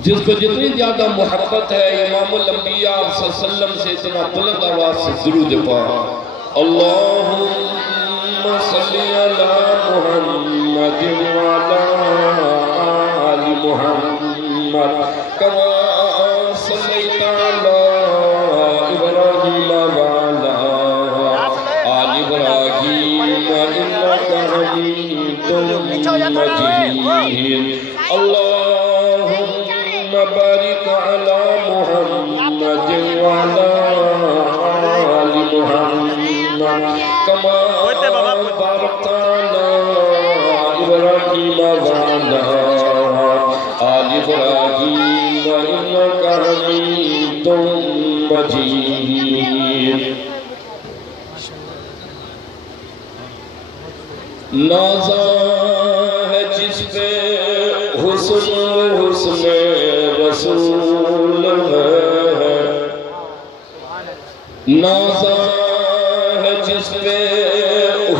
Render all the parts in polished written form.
جس کو جتنی زیادہ محبت ہے امام الانبیاء صلی اللہ علیہ وسلم سے اتنا بلند آواز سے درود پاک اللہم صلی علی محمد وعلی آل محمد کما صلیت علی ابراہیم وعلی آل ابراہیم انک حمید مجید اللہم بارک علی محمد وعلی آل محمد کما بارکت علی ابراہیم وعلی آل ابراہیم انک حمید مجید نازا ہے جس پہ حسن رسول ہے نازا ہے جس پہ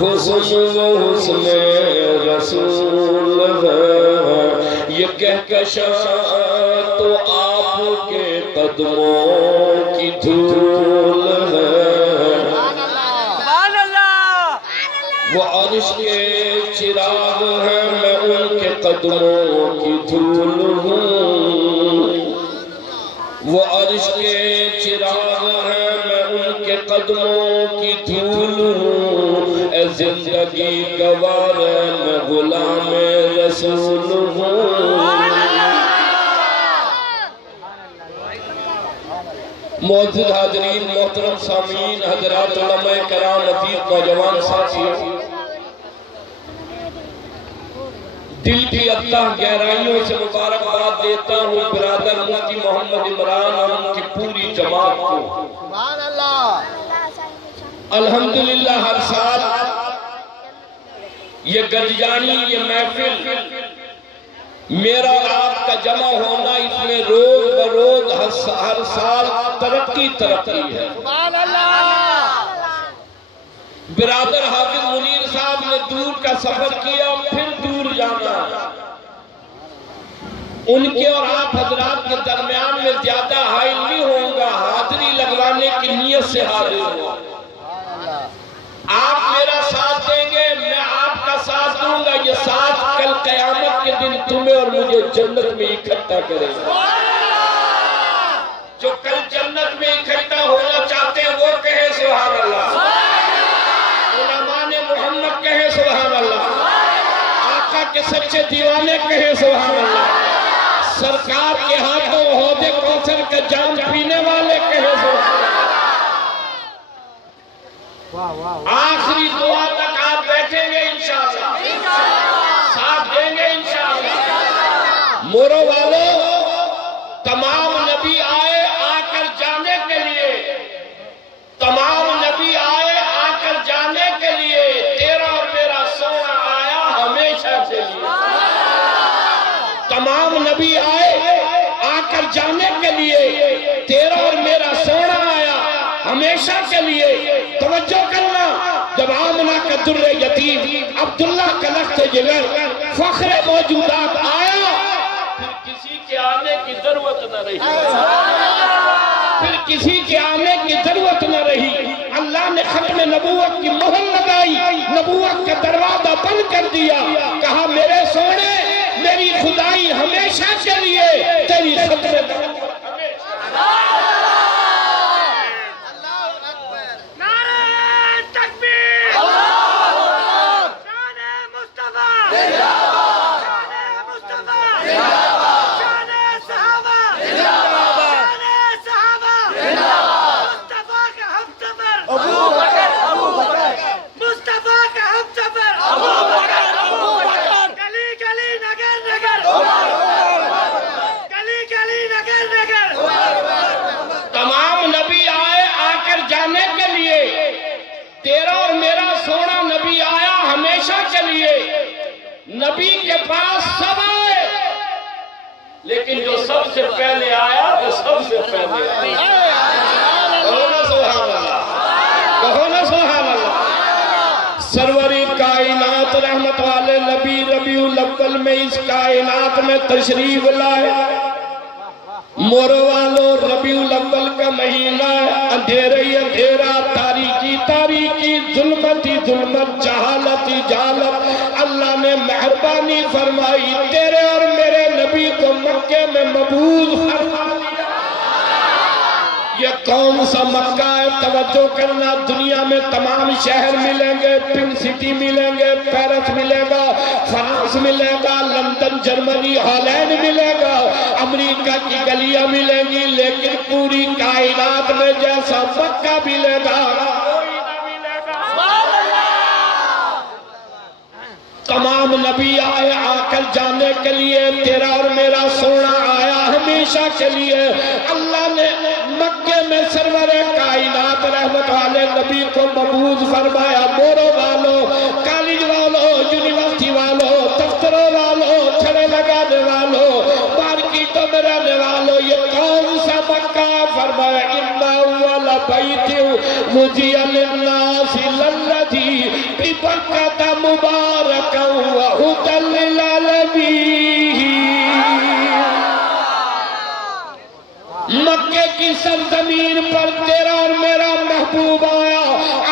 حسن رسول ہے یہ کہکشاں تو آپ کے قدموں کی دھول ہے وہ عرش کے چراغ ہیں میں ان کے قدموں کی دھول ہوں وہ عرش کے چراغ ہیں میں ان کے قدموں کی دھول ہوں اے زندگی گوار میں غلام رسول ہوں معزز حاضرین محترم سامعین حضرات علماء کرام عزیز نوجوان ساتھیوں دل کی اللہ گہرائیوں سے مبارکباد دیتا ہوں برادر مفتی محمد عمران اور ان کی پوری جماعت کو الحمدللہ ہر سال یہ گدیانی یہ محفل میرا اور آپ کا جمع ہونا اس میں روز بروز ہر سال ترقی ہے برادر حافظ منیر صاحب نے دور کا سفر کیا پھر دور جانا ان کے اور آپ حضرات کے درمیان میں زیادہ حائل نہیں ہوں گا حاضری لگوانے کی نیت سے حاضر ہوں آپ میرا ساتھ دیں گے میں آپ کا ساتھ دوں گا یہ ساتھ کل قیامت کے دن تمہیں اور مجھے جنت میں اکٹھا کرے گا جو کل جنت میں اکٹھا ہونا چاہتے ہیں وہ کہے سبحان اللہ علماء محمد کہے سبحان اللہ آقا کے سچے دیوانے کہے سبحان اللہ سرکار کے ہاتھوں عہد کوثر کا جام پینے والے کہے سبحان اللہ آخری دعا تک آپ بیٹھیں گے انشاءاللہ ساتھ دیں گے انشاءاللہ مورو والو تمام نبی آئے آ کر جانے کے لیے تمام نبی آئے آ کر جانے کے لیے تیرا اور میرا سونا آیا ہمیشہ کے لیے تمام نبی آئے آ کر جانے کے لیے تیرا اور میرا سونا آیا ہمیشہ کے لیے توجہ کرنا جب آمنہ کا در یتیم عبداللہ کا لخت جگر فخر موجودات آیا پھر کسی کے آنے کی ضرورت نہ رہی پھر کسی کے آنے کی ضرورت نہ رہی اللہ نے ختم نبوت کی مہر لگائی نبوت کا دروازہ بند کر دیا کہا میرے سونے میری خدائی ہمیشہ کے لیے تیری ختم نبوت نبی کے پاس سب آئے لیکن جو سب سے پہلے آیا وہ سب سے پہلے آیا کہو نا سبحان اللہ کہو نا سبحان اللہ سروری کائنات رحمت والے نبی ربیع الاول میں اس کائنات میں تشریف لائے مورو والو ربیع الاول کا مہینہ ہے، اندھیرے ہی اندھیرا، تاریکی تاریکی، ظلمت ہی ظلمت، جہالت ہی جہالت۔ اللہ نے مہربانی فرمائی تیرے اور میرے نبی کو مکے میں مبعوث فرما دیا۔ یہ کون سا مکہ ہے؟ توجہ کرنا، دنیا میں تمام شہر ملیں گے، پنک سٹی ملیں گے، پیرس ملے گا، فرانس ملے گا، لندن جرمنی ہالینڈ ملے گا، امریکہ کی گلیاں ملیں گی، لیکن پوری کائنات میں جیسا مکہ ملے گا تمام نبی آئے آ کر جانے کے لیے، تیرا اور میرا سونا آیا ہمیشہ کے لیے۔ اللہ نے مکے میں سرور کائنات رحمت والے نبی کو مبعوث فرمایا۔ مورو والو، کالج والو، یونیورسٹی والو، دفتروں والو، چھڑے لگانے والو، مارکیٹوں میں رہنے والو، یہ کون سا مکہ؟ فرمایا اِنَّا اول بیت وُضِعَ لِلنَّاسِ لَلَّذِی بِبَکَّۃَ مُبَارَکًا وَہُدًى لِلْعَالَمِینَ۔ مکے کی سرزمین پر تیرا اور میرا محبوب آیا،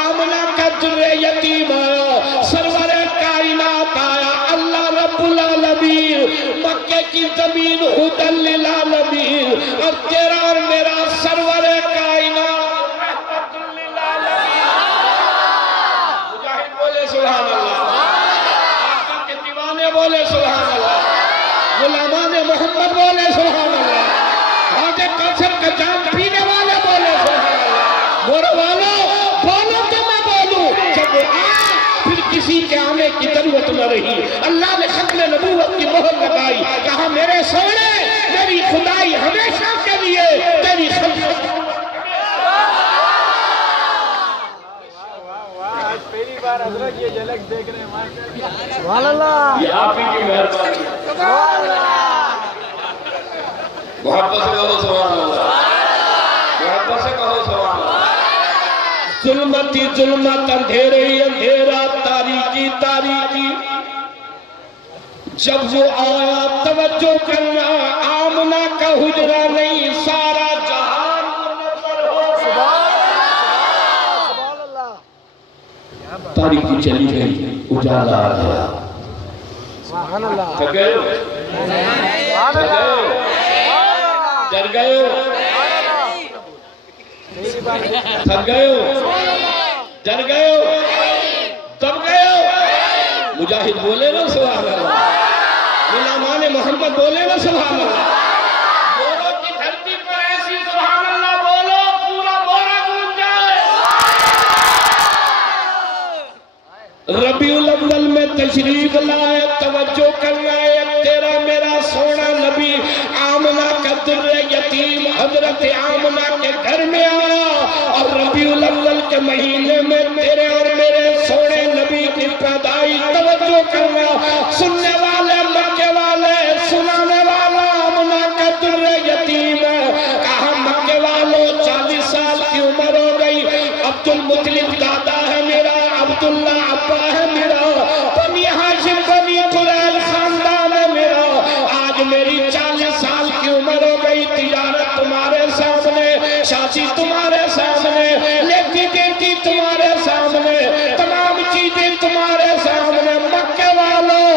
آمنہ کا در یتیم آیا، سرور کائنات آیا، اللہ رب العالمین، مکے کی زمین ہدی للعالمین، اور تیرا اور میرا سرور کائنات رحمت للعالمین۔ مجاہد بولے سبحان اللہ، آقا کے دیوانے بولے سبحان اللہ، غلامان محمد بولے سبحان اللہ، آج کثر کا جام پینے والے بولے سبحان اللہ۔ مورو والو بولو تو میں بولوں، جب وہ آیا پھر کسی کے آنے کی ضرورت نہ رہی۔ اللہ نے ختم نبوت کی مہر لگائی، کہا میرے سونے میری خدائی ہمیشہ کے لیے تیری خلقت۔ آج پہلی بار حضرت یہ جھلک دیکھ رہے ہیں۔ سبحان اللہ، یہ آپ ہی کی مہربانی۔ سبحان اللہ، محبت سے کہو سبحان اللہ، محبت سے کہو سبحان اللہ۔ ظلمت ہی ظلمت، اندھیرے ہی اندھیرا، تاریکی تاریکی، جب وہ آیا توجہ کرنا، آمنہ کا حجرہ نہیں، سارا جہان منور ہو۔ سبحان اللہ، تاریکی چلی گئی، اجالا آ گیا۔ سبحان اللہ، تھک گئے ہو؟ سبحان تھک گئے ہو؟ اللہ، ڈر گئے ہو؟ پہلی بار تھک گئے ہو؟ ڈر گئے ہو؟ دب گئے ہو؟ مجاہد بولے نا سبحان اللہ، غلامان محمد بولے نا سبحان اللہ۔ مورو کی دھرتی پر ایسی سبحان اللہ بولو پورا مورا گونج جائے۔ ربیع الاول میں تشریف لائے، توجہ کرنا ہے، تیرا میرا سونا نبی آمنہ کا در یتیم حضرت آمنہ کے گھر میں آیا، اور ربیع الاول کے مہینے میں تیرے اور میرے سونے نبی کی پیدائش۔ توجہ کرنا، سننے والے مکے والے، سنانے والا آمنہ کا در یتیم ہے۔ کہا مکے والوں 40 سال کی عمر ہو گئی، عبدالمطلب دادا ہے میرا، عبداللہ ابا ہے میرا، بنی ہاشم بنی قریظ خاندان ہے میرا، آج میری 40 سال کی عمر ہو گئی، تجارت تمہارے سامنے، شادی تمہارے سامنے، لیتی دیتی تمہارے سامنے، تمام چیزیں تمہارے سامنے۔ مکے والوں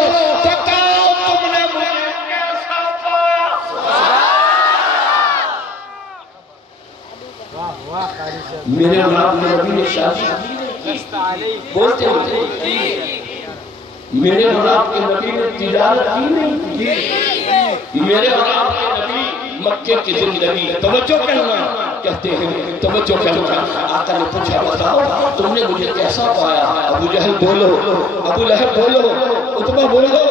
بتاؤ تم نے مجھے کیسا پایا؟ واہ واہ، قاری صاحب، میرے رب نے نبی نے شادی کی لست علیہ، بولتے ہوتے، میرے اور آپ کے نبی نے تجارت کی نہیں کی، میرے اور آپ کے نبی مکے کی زندگی۔ توجہ کرنا، کہتے ہیں توجہ کرنا، آقا نے پوچھا بتاؤ تم نے مجھے کیسا پایا؟ ابو جہل بولو، ابو لہب بولو، عتبہ بولو،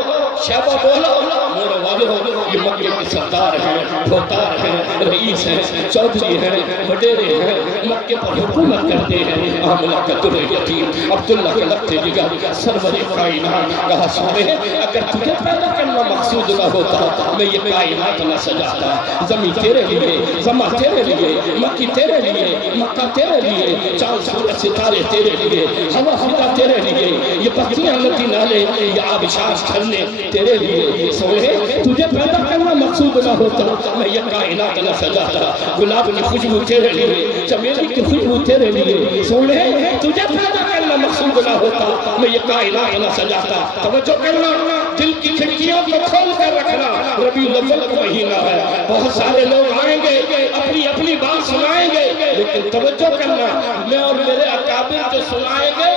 شیبہ بولو، مورو والو، یہ مکے کے سردار ہیں، بھوتار ہیں، رئیس ہیں، چودھری ہیں، وڈیرے ہیں، مکے پر حکومت کرتے ہیں۔ آمنہ کا در یتیم عبداللہ کے لگتے جگہ سرور کائنات، کہا سونے اگر تجھے پیدا کرنا مقصود نہ ہوتا میں یہ کائنات نہ سجاتا۔ زمین تیرے لیے، زمہ تیرے لیے، مکی تیرے لیے، مکہ تیرے لیے، چاند سورج ستارے تیرے لیے، ہوا فضا تیرے لیے، یہ پتیاں ندی نالے، یہ آبشار جھرنے تیرے لیے۔ سونے تجھے پیدا کرنا مقصود نہ ہوتا میں یہ کائنات نہ سجاتا گلاب کی خوشبو تیرے لیے چمیلی کی خوشبو تیرے لیے سونے تجھے پیدا کرنا مقصود نہ ہوتا میں یہ کائنات نہ سجاتا توجہ کرنا دل کی کھڑکیوں کو کھول کر رکھنا ربیع الاول کا مہینہ ہے بہت سارے لوگ آئیں گے اپنی اپنی بات سنائیں گے لیکن توجہ کرنا میں اور میرے اکابر جو سنائیں گے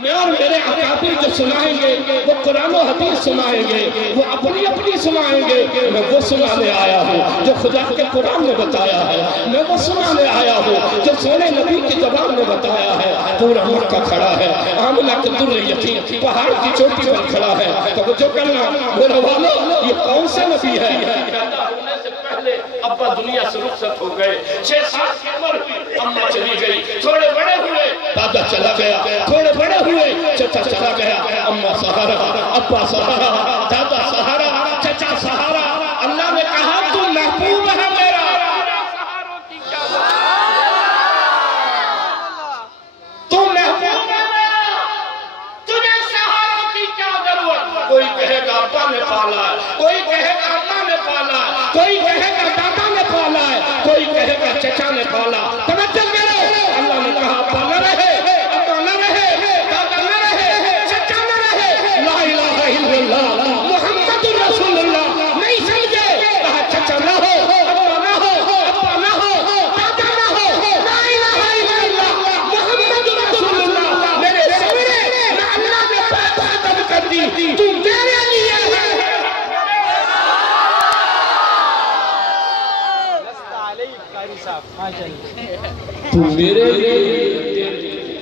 میں اور میرے اکابر جو سنائیں گے وہ قرآن و حدیث سنائیں گے وہ اپنی اپنی سنائیں گے میں وہ سنانے آیا ہوں جو خدا کے قرآن نے بتایا ہے میں وہ سنانے آیا ہوں جو سونے نبی کی زبان نے بتایا ہے پورا مکہ کھڑا ہے آمنہ کے در یتیم پہاڑ کی چوٹی پر کھڑا ہے توجہ کرنا میرے والو یہ کون سے نبی ہے ابا دنیا سے رخصت ہو گئے 6 سال کی عمر ہوئی اماں چلی گئی تھوڑے بڑے ہوئے دادا چلا گیا تھوڑے بڑے ہوئے چچا چلا گیا اماں سہارا ابا سہارا دادا سہارا چچا سہارا اللہ نے کہا تو محبوب ہے میرا تو محبوب ہے میرا تجھے سہاروں کی کیا ضرورت کوئی کہے گا ابا نے پالا ہے کوئی کہے گا اماں نے پالا ہے کوئی کہے گا دادا نے پالا ہے کوئی کہے گا چچا نے پالا توجہ کرو اللہ نے کہا ابا نہ رہے ابا نہ رہے دادا نہ رہے چچا نہ رہے لا الہ الا اللہ محمد رسول اللہ نہیں سمجھے کہا چچا نہ ہو ابا نہ ہو ابا نہ ہو دادا نہ ہو لا الہ الا اللہ محمد رسول اللہ میرے سامنے میں اللہ نے پیدا تب کر دی تو میرے لیے ہے تو میرے لیے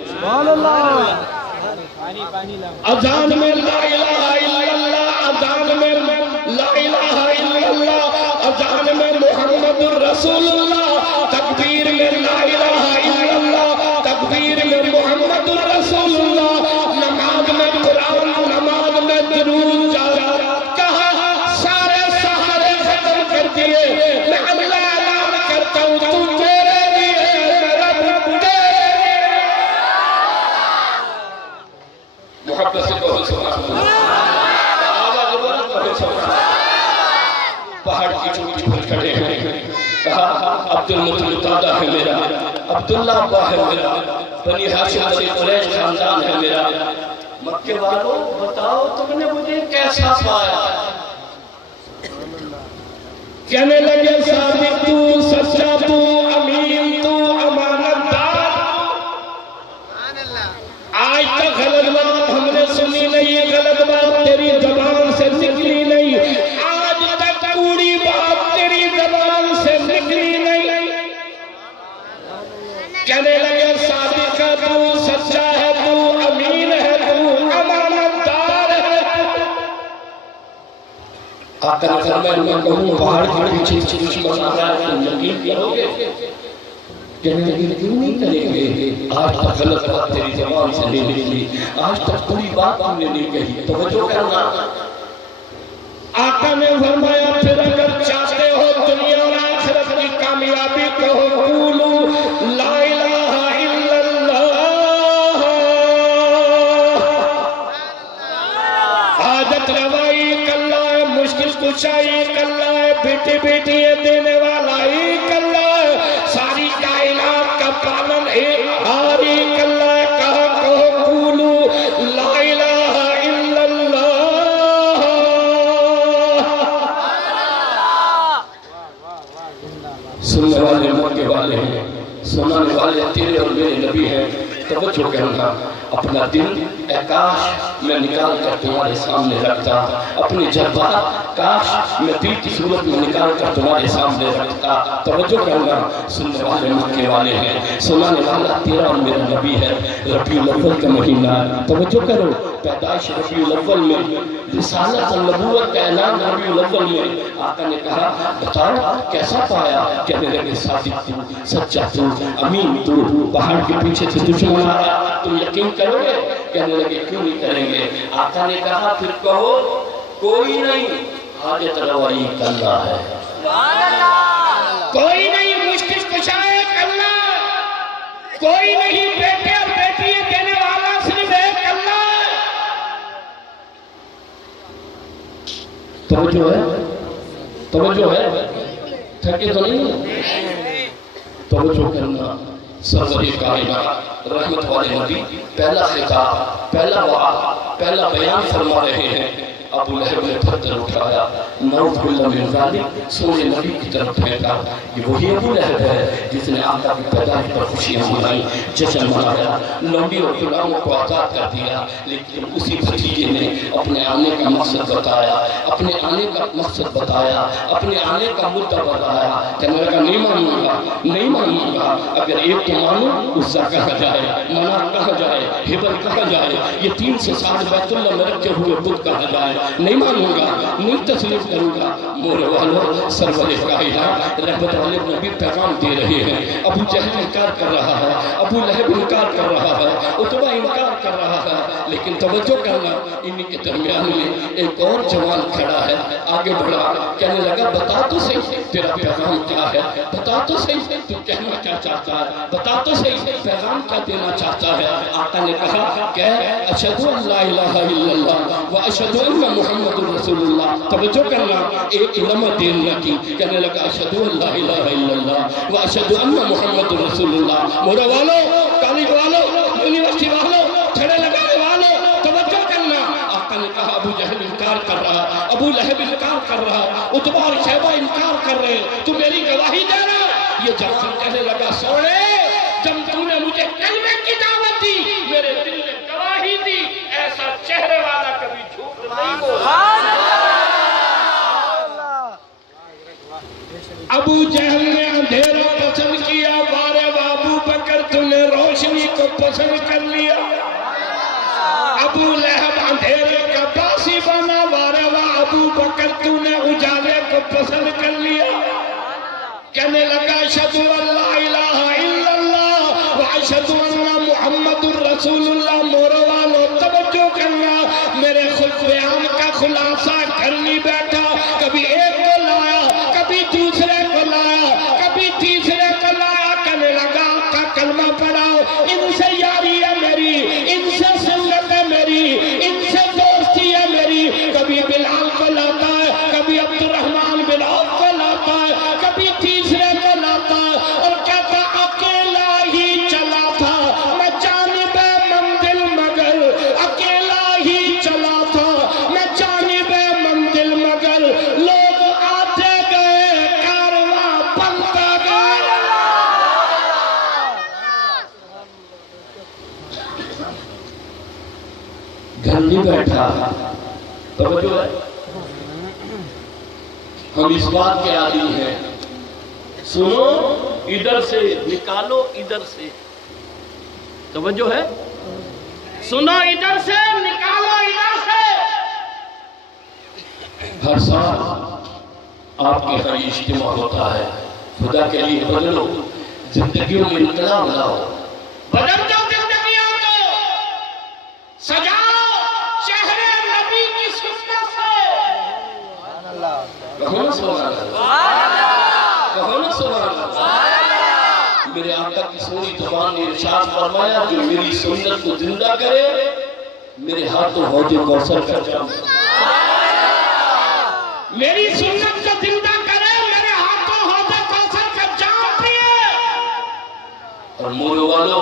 سبحان اللہ اذان میں لا الہ الا اللہ اذان میں لا الہ الا اللہ اذان میں محمد رسول اللہ تکبیر میں لا الہ الا اللہ تکبیر میں محمد رسول اللہ نماز میں قرآن نماز میں درود جارا کہا سارے سہارے ختم کر دیے میں اللہ اعلان کرتا ہوں تو میرے لیے میرا رب محبت سے کہو سبحان اللہ آواز بلند کہو سبحان اللہ پہاڑ کی چوٹی پر کھڑے ہیں کہا عبد المطلب دادا ہے میرا عبداللہ ابا ہے میرا بنی ہاشم بنی قریش خاندان ہے میرا مکے والوں بتاؤ تم نے مجھے کیسا پایا کہنے لگے صادق تو سچا تو امین تو امانت دار آج تک غلط بات ہم نے سنی نہیں غلط بات تیری زبان سے نکلی نہیں آج تک کوڑی بات تیری زبان سے نکلی نہیں کہنے لگے صادق تو سچا ہے تو امین ہے تو امانت دار ہے آقا نے فرمایا میں کہوں پہاڑ کی پیچھے چیز بنا رہا ہے تم یقین کرو گے کہنے لگے کیوں نہیں کریں گے آج تک غلط بات تیری زبان سے نہیں نکلی آج تک پوری بات ہم نے نہیں کہی توجہ کرنا آقا نے فرمایا پھر اگر چاہتے ہو دنیا اور آخرت کی کامیابی کہو قولو لا الہ الا اللہ حاجت روائی کلا ہے مشکل کشائی کلا ہے بیٹی بیٹی دینے والا ہی کلا ہے ساری کائنات کا پالن ایک ہاری کلا ہے کہا کہو قولو لا الہ الا اللہ سننے والے مکے والے ہیں سننے والے تیرے اور میرے نبی ہیں توجہ کرنا اپنا دل اے کاش میں نکال کر تمہارے سامنے رکھتا اپنی جذبات کاش میں دل کی صورت میں نکال کر تمہارے سامنے رکھتا توجہ کرنا سننے والے مکے والے ہیں سنانے والا تیرا اور میرا نبی ہے ربیع الاول کا مہینہ توجہ کرو پیدائش ربیع الاول میں رسالت النبوت کا اعلان ربیع الاول میں آقا نے کہا بتاؤ کیسا پایا کہنے لگے صادق تو سچا تو امین تو پہاڑ کے پیچھے سے دشمن آیا تم یقین کرو گے کہنے لگے کیوں نہیں کریں گے آقا نے کہا پھر کہو کوئی نہیں حاجت روائی اللہ ہے کوئی نہیں مشکل کشائے اللہ کوئی نہیں بیٹے اور بیٹی دینے والا صرف ایک اللہ توجہ ہے تھکے تو نہیں؟ توجہ کرنا سرور کائنات رحمت والے نبی پہلا خطاب، پہلا وعد، پہلا بیان فرما رہے ہیں۔ ابو لہب نے پتھر اٹھایا، نعوذ باللہ من ذالک، سونے نبی کی طرف پھینکا۔ یہ وہی ابو لہب ہے جس نے آقا کی پیدائش پر خوشیاں منائی، جشن منایا، لونڈی اور غلاموں کو آزاد کر دیا، لیکن اسی بھتیجے نے اپنے آنے کا مقصد بتایا، اپنے آنے کا مقصد بتایا، اپنے آنے کا مدعا بتایا۔ کہنے لگا نہیں مانوں گا، نہیں مانوں گا، اگر ایک تو مانو عزا کہاں جائے، منات کہاں جائے، ہبل کہاں جائے، یہ 3 سے 7 بیت اللہ میں رکھے ہوئے بت کہاں جائے، نہیں مانوں گا، نہیں تسلیم کروں گا۔ مولے والوں سرور کائنات رحمت والے نبی پیغام دے رہے ہیں۔ ابو جہل انکار کر رہا ہے، ابو لہب انکار کر رہا ہے، عتبہ انکار کر رہا ہے، لیکن توجہ کرنا انہی کے درمیان میں ایک اور جوان کھڑا ہے، آگے بڑھا، کہنے لگا بتا تو صحیح تیرا پیغام کیا ہے، بتا تو صحیح تو کہنا کیا چاہتا ہے، بتا تو صحیح پیغام کیا دینا چاہتا ہے۔ آقا نے کہا کہ اشہدو ان لا الہ الا اللہ و اشہدو ان محمد رسول اللہ۔ توجہ کرنا ایک لمحہ دیر لگی، کہنے لگا اشہدو ان لا الہ الا اللہ و اشہدو ان محمد رسول اللہ۔ مورا والو، کالج والو، یونیورسٹی والو، چھڑے لگانے والو، توجہ کرنا۔ آقا نے کہا ابو جہل انکار کر رہا، ابو لہب انکار کر رہا، عتبہ اور شیبہ انکار کر رہے، تو میری گواہی دے رہا۔ یہ جوان کہنے لگا سوڑے، جب تو نے مجھے کلمے کی دعوت دی، میرے دل نے گواہی دی، ایسا چہرے والا کبھی جھوٹ نہیں بولا۔ ابو جہل نے اندھیرا پسند کیا، بارے ابو بکر تو نے روشنی کو پسند کر لیا۔ ابو لہب اندھیرے کا باسی بنا، بارے ابو بکر تو نے اجالے کو پسند کر لیا۔ کہنے لگا اشہدو ان لا الہ الا اللہ و اشہدو ان محمد رسول اللہ۔ مورو والو توجہ کرنا، میرے خود بیان کا خلاصہ کرنی بیٹھا، کبھی ایک کو لایا، کبھی دوسرے کو لایا، کبھی تیسرے کو لایا۔ کہنے لگا کا کلمہ پڑھاؤ، ان سے یاری ہے میری، ان سے سنت ہے میری، ان سے دوستی ہے میری۔ کبھی بلال کو لاتا ہے، کبھی عبد الرحمن بن عوف کو لاتا ہے، کبھی تیسرے کو لاتا ہے، اور کہتا اکیلا ہی چلا تھا میں جانب منزل، مگر اکیلا ہی چلا تھا میں جانب منزل، مگر لوگ آتے گئے کارواں بنتا گیا۔ گھر نہیں بیٹھا، توجہ ہے، ہم اس بات کے عادی ہیں، سنو ادھر سے نکالو ادھر سے، توجہ ہے، سنو ادھر سے نکالو ادھر سے۔ ہر سال آپ کے ہاں اجتماع ہوتا ہے، خدا کے لیے بدلو، زندگیوں میں انقلاب لاؤ، بدل دو زندگیوں کو، سجاؤ چہرے نبی کی سنت سے۔ کہو نا سبحان اللہ، کہو نا سبحان اللہ۔ میرے آقا کی سونی زبان نے ارشاد فرمایا جو میری سنت کو زندہ کرے میرے ہاتھوں حوض کوثر کا جام، میری سنت کو زندہ کرے میرے ہاتھوں حوض کوثر کا جام پیے۔ اور مولو والو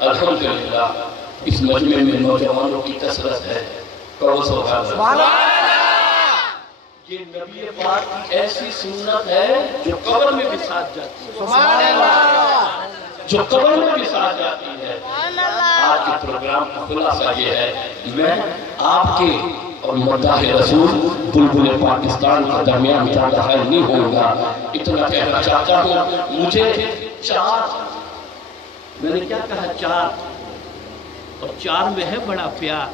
الحمدللہ اس مجمع میں نوجوانوں کی کثرت ہے، کہو سبحان اللہ۔ یہ نبی پاک کی ایسی سنت ہے جو قبر میں بھی ساتھ جاتی ہے، سبحان اللہ، جو قبر میں بھی ساتھ جاتی ہے۔ آج کے پروگرام کا خلاصہ یہ ہے، میں آپ کے اور مداح رسول بلبل پاکستان کے درمیان زیادہ حائل نہیں ہوں گا، اتنا کہنا چاہتا ہوں، مجھے 4، میں نے کیا کہا 4، اور 4 میں ہے بڑا پیار،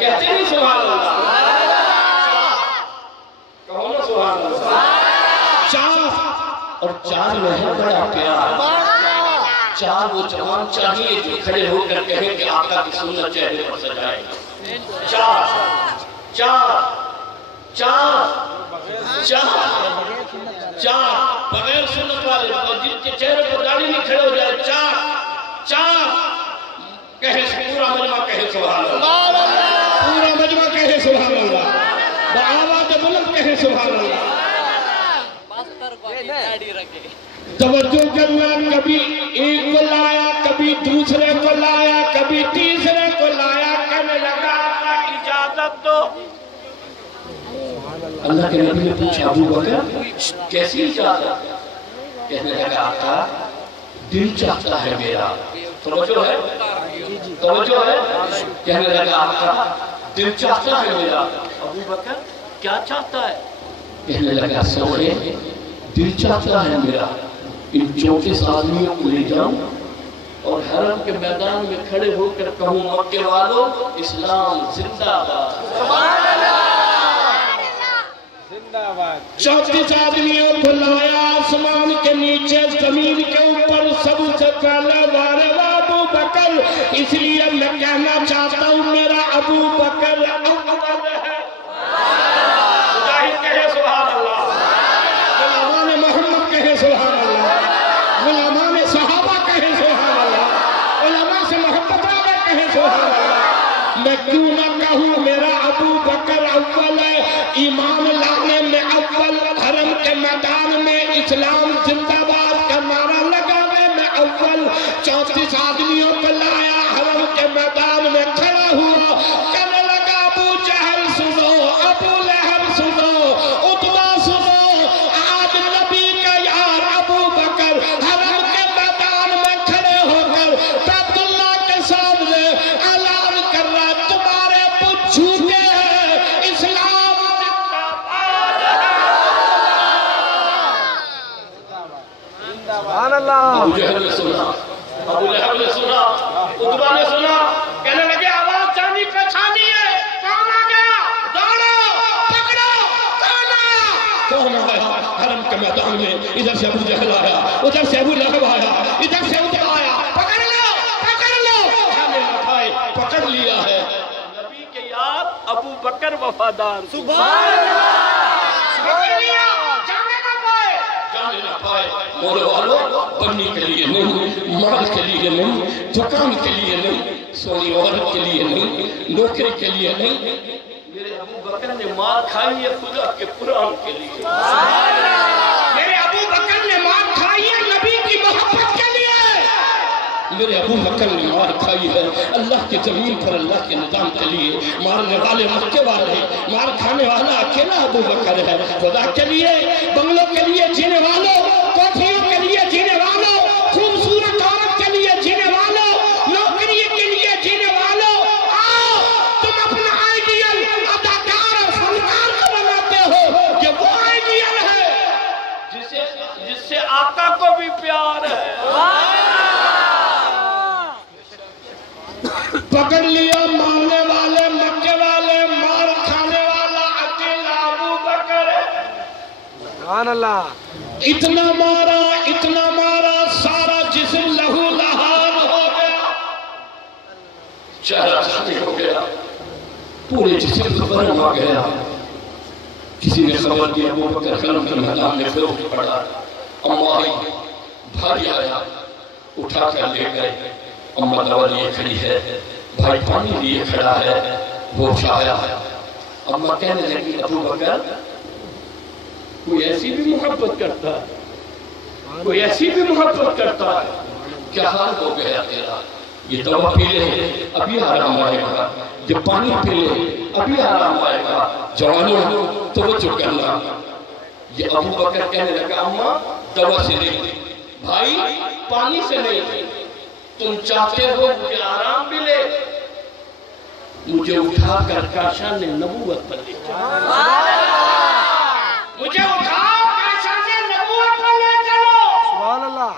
کہتے نہیں سبحان اللہ، کہو نا سبحان اللہ۔ 4 اور 4 میں ہے بڑا پیار، 4 وہ جوان چاہیے جو کھڑے ہو کر کہیں کہ آقا کی سنت چہرے پر سجائے گا۔ 4 بغیر سنت والے جن کے چہرے پر داڑھی نہیں کھڑے ہو جائے، 4 کہے پورا مجمع کہے سبحان اللہ۔ بآواز بلند کہیں سبحان اللہ۔ توجہ کرنا، کبھی ایک کو لایا، کبھی دوسرے کو لایا، کبھی تیسرے کو لایا، کہنے لگا اللہ اجازت دو۔ اللہ کے نبی نے پوچھا ابو بکر کیسی اجازت؟ کہنے لگا آقا دل چاہتا ہے میرا۔ توجہ ہے، توجہ ہے۔ کہنے لگا آقا دل چاہتا ہے میرا۔ ابو بکر کیا چاہتا ہے؟ کہنے لگا سونے دل چاہتا ہے میرا ان 34 آدمیوں کو لے جاؤں اور حرم کے میدان میں کھڑے ہو کر کہوں مکے والوں اسلام زندہ باد۔ 34 آدمیوں کو لایا، آسمان کے نیچے زمین کے اوپر سب سے پہلے وارے ابو بکر۔ اس لیے میں کہنا چاہتا ہوں میرا ابو بکر اول ہے۔ مجاہد کہے سبحان اللہ، غلامان محمد کہے سبحان اللہ، غلامان صحابہ کہے سبحان اللہ، علماء سے محبت والے کہے سبحان اللہ۔ میں کیوں نہ کہوں میرا ابو بکر اول ہے، ایمان لانے میں اول، حرم کے میدان میں اسلام زندہ باد کا نعرہ لگانے میں اول۔ 34 آدمیوں کو لایا، حرم کے میدان میں کھڑا ہوا، کہنے لگا ابو جہل سنو، ابو لہب سنو، عتبہ سنو، آج نبی کا یار ابو بکر حرم کے میدان میں کھڑے ہو کر بیت اللہ کے سامنے اعلان کر رہا ہے تمہارے بت جھوٹے ہیں، اسلام سبحان اللہ۔ ابو جہل نے سنا، ابو لہب نے سنا، عتبہ نے سنا، کہنے لگے آواز جانی پہچانی ہے، کون آ گیا؟ دوڑو، پکڑو، کون آیا؟ کون آیا؟ حرم کے میدان میں ادھر سے ابو جہل آیا، ادھر سے ابو لہب آیا، ادھر سے عتبہ آیا، پکڑ لو، پکڑ لو، کھانے نہ کھائے، پکڑ لیا ہے۔ نبی کے یار ابو بکر وفادار، سبحان اللہ، پکڑ لیا، جانے نہ پائے، جانے نہ پائے۔ میرے والوں بنی کے لیے نہیں، مال کے لیے نہیں، دکان کے لیے نہیں، سونی عورت کے لیے نہیں، نوکری کے لیے نہیں، میرے ابو بکر نے مار کھائی ہے خدا کے قرآن کے لیے۔ میرے ابو بکر نے مار کھائی ہے نبی کی محبت کے لیے۔ میرے ابو بکر نے مار کھائی ہے اللہ کی زمین پر اللہ کے نظام کے لیے۔ مارنے والے مکے والے، مار کھانے والا اکیلا ابو بکر ہے۔ خدا کے لیے، بنگلوں کے لیے جینے والوں، کوٹھیوں کے لیے جینے والوں، خوبصورت عورت کے لیے جینے والوں، نوکری کے لیے جینے والوں، آؤ تم اپنا آئیڈیل اداکار اور فنکار کو بناتے ہو، یہ وہ آئیڈیل ہے جس سے آقا کو بھی پیار ہے۔ پکڑ لیا مارنے والے مکے والے، مار کھانے والا اکیلا ابو بکر ہے۔ سبحان اللہ۔ اتنا مارا سارا جسم لہو لہان ہو گیا، چہرہ خالی ہو گیا، پورے جسم کو برم ہو گیا۔ کسی نے خبر دی ابو بکر حرم کے میدان میں پھر اٹھ پڑا۔ اماں آئی، بھائی آیا، اٹھا کر لے گئے۔ اماں دوا لیے کھڑی ہے، بھائی پانی لیے کھڑا ہے، وہ اٹھایا۔ اماں کہنے لگی ابو بکر کوئی ایسی بھی محبت کرتا ہے، کوئی ایسی بھی محبت کرتا ہے، کیا حال ہو گیا تیرا؟ یہ دوا پی لے ابھی آرام آئے گا، یہ پانی پی لے ابھی آرام آئے گا۔ جوانوں توجہ کرنا۔ یہ ابو بکر کہنے لگا اماں دوا سے نہیں، بھائی پانی سے نہیں، تم چاہتے ہو مجھے آرام ملے، مجھے اٹھا کر کاشان نبوت پر لے چلو، مجھے اٹھا کاشان نبوت پر لے چلو۔ سبحان اللہ۔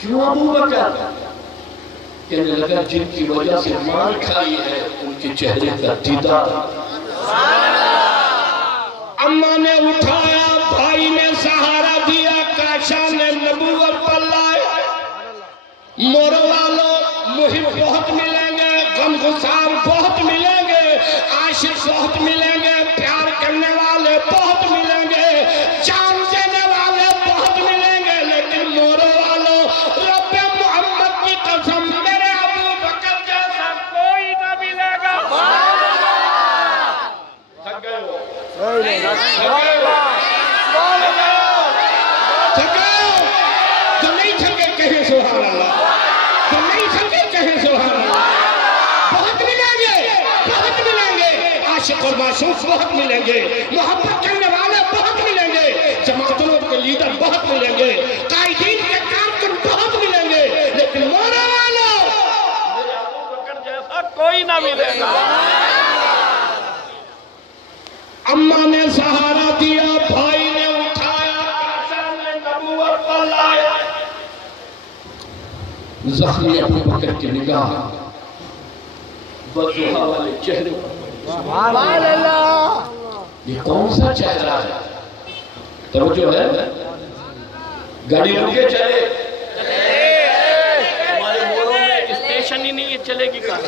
کیوں ابو بکر؟ کہنے لگا جن کی وجہ سے مار کھائی ہے ان کے چہرے کا دیدار۔ اماں نے اٹھایا، بھائی نے سہارا دیا، کاشان نبوت پر لائے۔ مورو والوں محب بہت ملیں گے، غمگسار بہت ملیں گے، عاشق بہت ملیں گے، پیار کرنے والے بہت ملیں گے، جان دینے والے بہت ملیں گے، لیکن مورو والوں رب محمد کی قسم میرے ابو بکر جیسا کوئی نہ ملے گا۔ تھک گئے ہو؟ ملے گا. تھکے جو نہیں تھکے کہیں سبحان اللہ، جو نہیں تھکے کہیں سبحان اللہ. بہت ملیں گے عاشق اور معشوق بہت ملیں گے، محبت کرنے والے بہت ملیں گے، جماعتوں کے لیڈر بہت ملیں گے، قائدین کے کارکن بہت ملیں گے، لیکن مولا والوں میرے ابو بکر جیسا کوئی نہ ملے گا. اماں نے سہارا دیا، بھائی نے اٹھایا، چاچا نے نبوت پر لایا. زخمی ابو بکر کی نگاہ بددعا والے چہرے پر. سبحان اللہ. یہ کون سا چہرہ ہے؟ توجہ ہے؟ گاڑی رکے چلے، ہمارے موروں میں اسٹیشن ہی نہیں ہے، چلے گی کہاں؟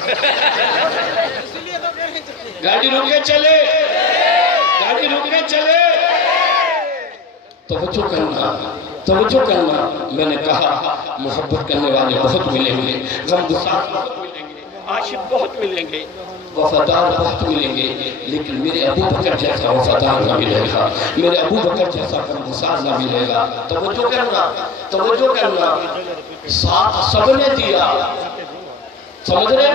گاڑی رکے چلے، گاڑی رکے چلے. توجہ کرنا. میں نے کہا محبت کرنے والے بہت ملیں گے، غمگسار بہت ملیں گے، عاشق بہت ملیں گے، وفادار بہت ملیں گے، لیکن میرے ابو بکر جیسا وفادار نہ ملے گا، میرے ابو بکر جیسا غمگسار نہ ملے گا. توجہ کرنا. ساتھ سب نے دیا، سمجھ رہے؟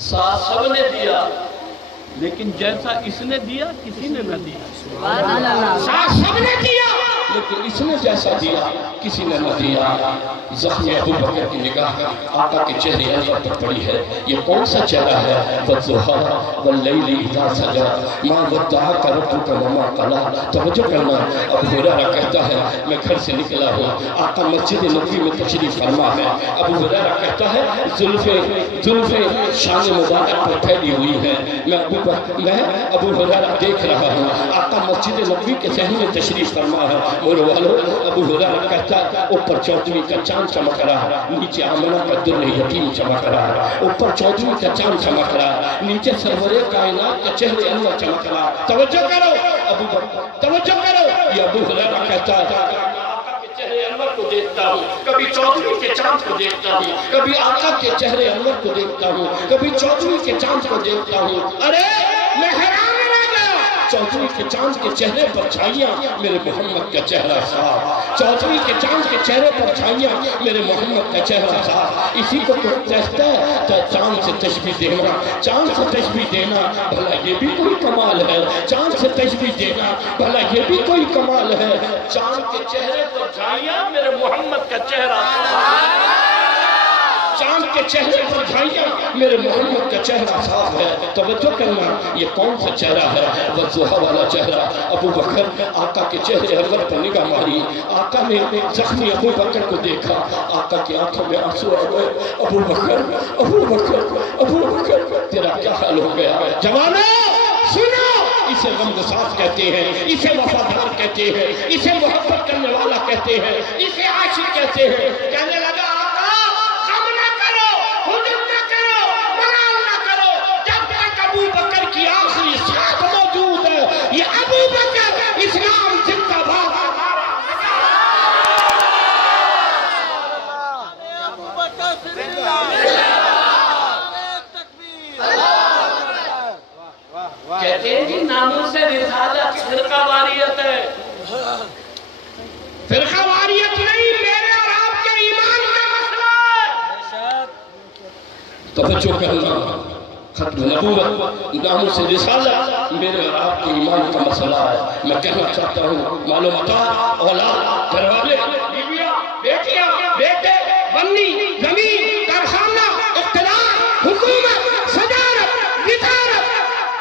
ساتھ سب نے دیا، لیکن جیسا اس نے دیا کسی نے نہ دیا. ساتھ سب نے دیا، لیکن اس نے جیسا دیا کسی نے نہ دیا. زخمی ابو بکر کی نگاہ آقا کے چہرے انور پر پڑی ہے. یہ کون سا چہرہ ہے؟ وَالضُّحَىٰ وَاللَّيْلِ إِذَا سَجَىٰ مَا وَدَّعَكَ رَبُّكَ وَمَا قَلَىٰ. توجہ کرنا. ابو ہریرہ کہتا ہے میں گھر سے نکلا ہوں، آقا مسجد نبوی میں تشریف فرما ہے. ابو ہریرہ کہتا ہے زلفیں شان مبارک پر پھیلی ہوئی ہیں. میں ابو ہریرہ دیکھ رہا ہوں، آقا مسجد نبوی کے صحن میں تشریف فرما ہے. میرے والو ابو ہریرہ کہتا ہے اوپر 14ویں کا چاند چمک رہا ہے، نیچے آمنہ کا در یتیم چمک رہا ہے. اوپر 14ویں کا چاند چمک رہا ہے، نیچے سرور کائنات کا چہرے انور چمک رہا ہے. توجہ کرو ابو بکر، توجہ کرو. یہ ابو ہریرہ کہتا ہے آقا کے چہرے انور کو دیکھتا ہوں، کبھی 14ویں کے چاند کو دیکھتا ہوں، کبھی آقا کے چہرے انور کو دیکھتا ہوں، کبھی 14ویں کے چاند کو دیکھتا ہوں. ارے میں حیران رہ گیا. 14ویں کے چاند کے چہرے پر چھائیاں، میرے محمد کا چہرہ صاف. 14ویں کے چاند کے چہرے پر چھائیاں، میرے محمد کا چہرہ صاف. اسی کو تو کہتا ہے چاند سے تشبیہ دینا، چاند سے تشبیہ دینا بھلا یہ بھی کوئی کمال ہے. چاند سے تشبیہ دینا بھلا یہ بھی کوئی کمال ہے. چاند کے چہرے پر جھائیاں، میرے محمد کا چہرہ. چاند کے چہرے پر جھائیاں، میرے محمد کا چہرہ صاف ہے. توجہ کرنا. یہ کون سا چہرہ ہے؟ وضحا والا چہرہ. ابو بکر آقا کے چہرے انور پر نگاہ ماری. آقا نے زخمی ابو بکر کو دیکھا، آقا کی آنکھوں میں آنسو آ گئے. ابو بکر تیرا کیا حال ہو گیا؟ جوانو سنو، اسے غمگسار کہتے ہیں، اسے وفادار کہتے ہیں، اسے محبت کرنے والا کہتے ہیں، اسے عاشق کہتے ہیں. کہنے لگا ابو بکر کی آخری ساتھ موجود ہے. یہ ابو بکر اسلام زندہ باد. کہتے ہیں جی ناموس رسالت فرقہ واریت ہے. فرقہ واریت نہیں، میرے اور آپ کے ایمان کا مسئلہ ہے. توجہ کرنا. ختم نبوت، ناموس رسالت میرے اور آپ کے ایمان کا مسئلہ ہے. میں کہنا چاہتا ہوں معلومات، اولاد، گھر والے، بیویاں، بیٹیاں، بیٹے، بنی، زمین، کارخانہ، اقتدار، حکومت، صدارت، وزارت،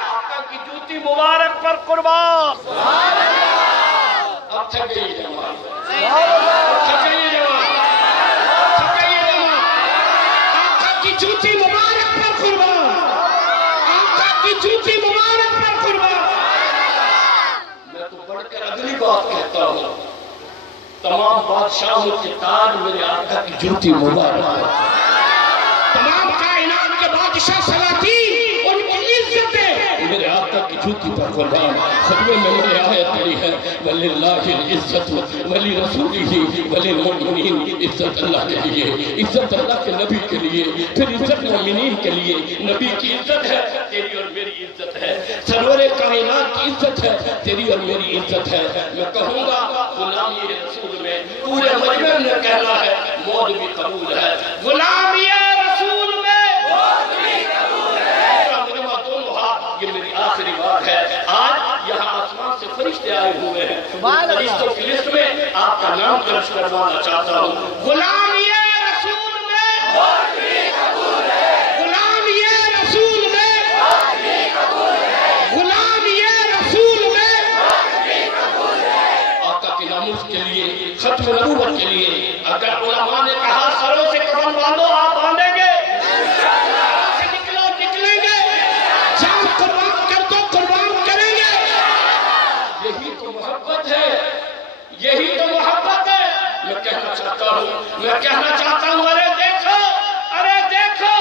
آقا کی جوتی مبارک پر قربان. اب تھک گئی جماعت، تھک گئی جماعت، تھک گئی جماعت. آقا کی جوتی مبارک پر قربان، آقا کی جوتی مبارک پر قربان. میں تو بڑھ کر اگلی بات کہتا ہوں، تمام بادشاہوں کے تاج میرے آقا کی جوتی مبارک ہے. تمام کائنات کے بادشاہ سلاطین ان کی عزتیں میرے آقا آقا کی جوتی پر قربان. خطبے میں نے آیت پڑھی ہے وَلِلَّهِ الْعِزَّةُ وَلِرَسُولِهِ وَلِلْمُؤْمِنِينَ. عزت اللہ کے لیے، عزت اللہ کے نبی کے لیے، پھر عزت مومنین کے لیے. نبی کی عزت ہے، تیری اور میری عزت ہے. سرور کائنات کی عزت ہے، تیری اور میری عزت ہے. میں کہوں گا غلامی رسول میں پورے مجمع میں کہنا ہے موت بھی قبول ہے. غلامی رسول میں موت بھی قبول ہے. مجمع دونوں ہاتھ، یہ میری آخری بات ہے. آج یہاں آسمان سے فرشتے آئے ہوئے ہیں. فرشتوں کی لسٹ میں آپ کا نام درج کروانا چاہتا ہوں. غلامی رسول میں موت بھی قبول ہے. غلامی رسول میں موت بھی قبول ہے. غلامی رسول میں موت بھی قبول ہے. آقا کے ناموس کے لیے، ختم نبوت کے لیے اگر علماء نے کہا سروں سے کفن باندھو، آپ باندھیں گے؟ سے نکلو، نکلیں گے؟ جان قربان کر دو، قربان کریں گے. یہی تو محبت ہے، یہی تو محبت ہے. میں کہنا چاہتا ہوں ارے دیکھو، ارے دیکھو،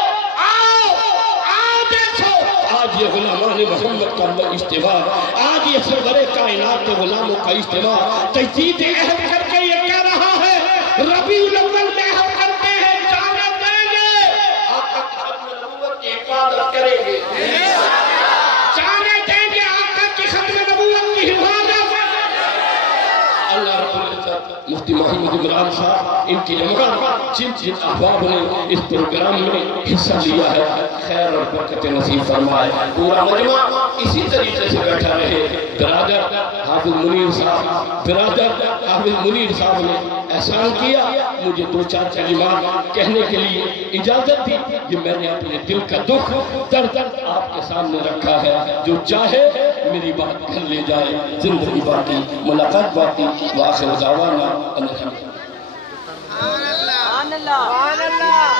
آؤ دیکھو. آج یہ غلامان محمد کا اجتماع، آج یہ سرور کائنات کے غلاموں کا اجتماع تجدید عہد کر کے یہ کہہ رہا ہے ربیع الاول میں ہم کرتے ہیں، جانے دیں گے. آقا کی ختم نبوت کی حفاظت کریں گے، جانے دیں گے. آقا کی ختم نبوت کی حفاظت. اللہ رب العزت مفتی محمد عمران صاحب، ان کی جماعت، جن احباب نے اس پروگرام میں حصہ لیا ہے، خیر اور برکت نصیب فرمائے. پورا مجمع اسی طریقے سے بیٹھا رہے. برادر حافظ منیر صاحب نے احسان کیا، مجھے 2-4 کلمات کہنے کے لیے اجازت دی. یہ میں نے اپنے دل کا دکھ درد آپ کے سامنے رکھا ہے. جو چاہے میری بات کر لے جائے. زندگی باقی، ملاقات باقی. وآخر دعوانا ان الحمد للہ. سبحان اللہ، سبحان اللہ.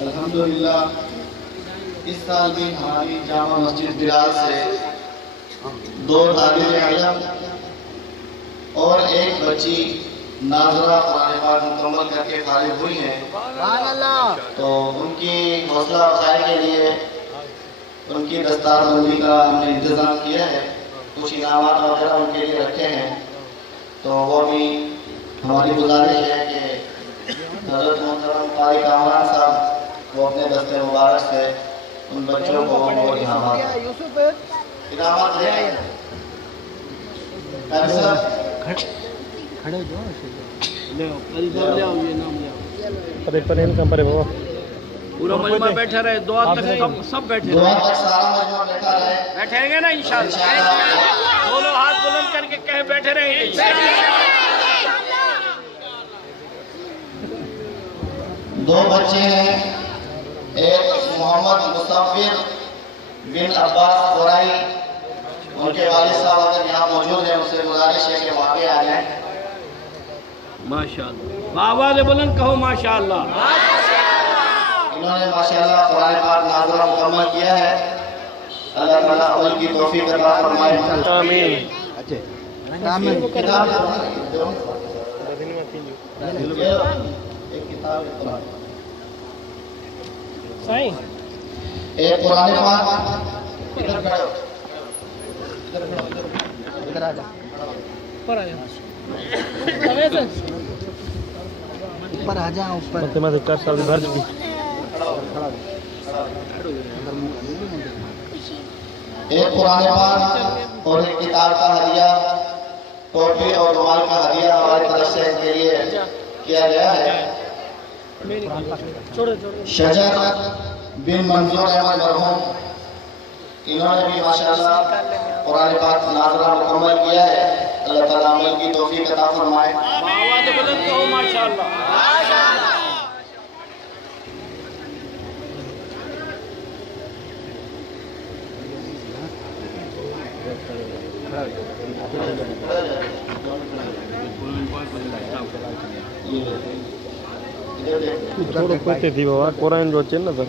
الحمدللہ اس سال بھی ہماری جامع مسجد بلال سے 2 طالب علم اور 1 بچی ناظرہ قرآن پاک مکمل کر کے فارغ ہوئی ہیں. تو ان کی حوصلہ افزائی کے لیے ان کی دستار بندی کا ہم نے انتظام کیا ہے. کچھ انعامات وغیرہ ان کے لیے رکھے ہیں. تو وہ بھی ہماری گزارش ہے کہ حضرت محترم قاری کامران صاحب وہ اپنے دست مبارک سے ان بچوں کو وہ انعامات دے ہیں. پورا مجمع بیٹھا رہے. دعا تک سب بیٹھے دعا رہے. تک سارا مجمع بیٹھا رہے. بیٹھیں گے نا انشاءاللہ. دونوں ہاتھ بلند کر کے کہیں بیٹھے رہیں گے. 2 بچے ہیں. ایک محمد مصطفیر بن عباس قرائی، ان کے والد صاحب اگر یہاں موجود ہیں، ان سے گزارش ہے کہ واقع آ جائیں. ماشاءاللہ. آواز بلند کہو ماشاءاللہ. انہوں نے ماشاءاللہ قرآن پاک ناظرہ مکمل کیا ہے. اللہ تعالیٰ عمل کی توفیق عطا فرمائے. آمین. کتاب ایک کتاب ایک قرآن پاک ادھر کھڑے ہو. ادھر آ جا. اوپر آ جا. اوپر ایک قرآن پاک اور ایک کتاب کا ہدیہ، ٹوپی اور رومال کا ہدیہ ہماری طرف سے ان کے لیے کیا گیا ہے. شجر بن منظور احمد مرحوم، انہوں نے بھی ماشاءاللہ قرآن پاک ناظرہ مکمل کیا ہے. اللہ تعالیٰ عمل کی توفیق عطا فرمائے. آواز بلند کہو ماشاءاللہ. થોડું પૂછતી હતી બાબા કોરાઈન જો છે ને સર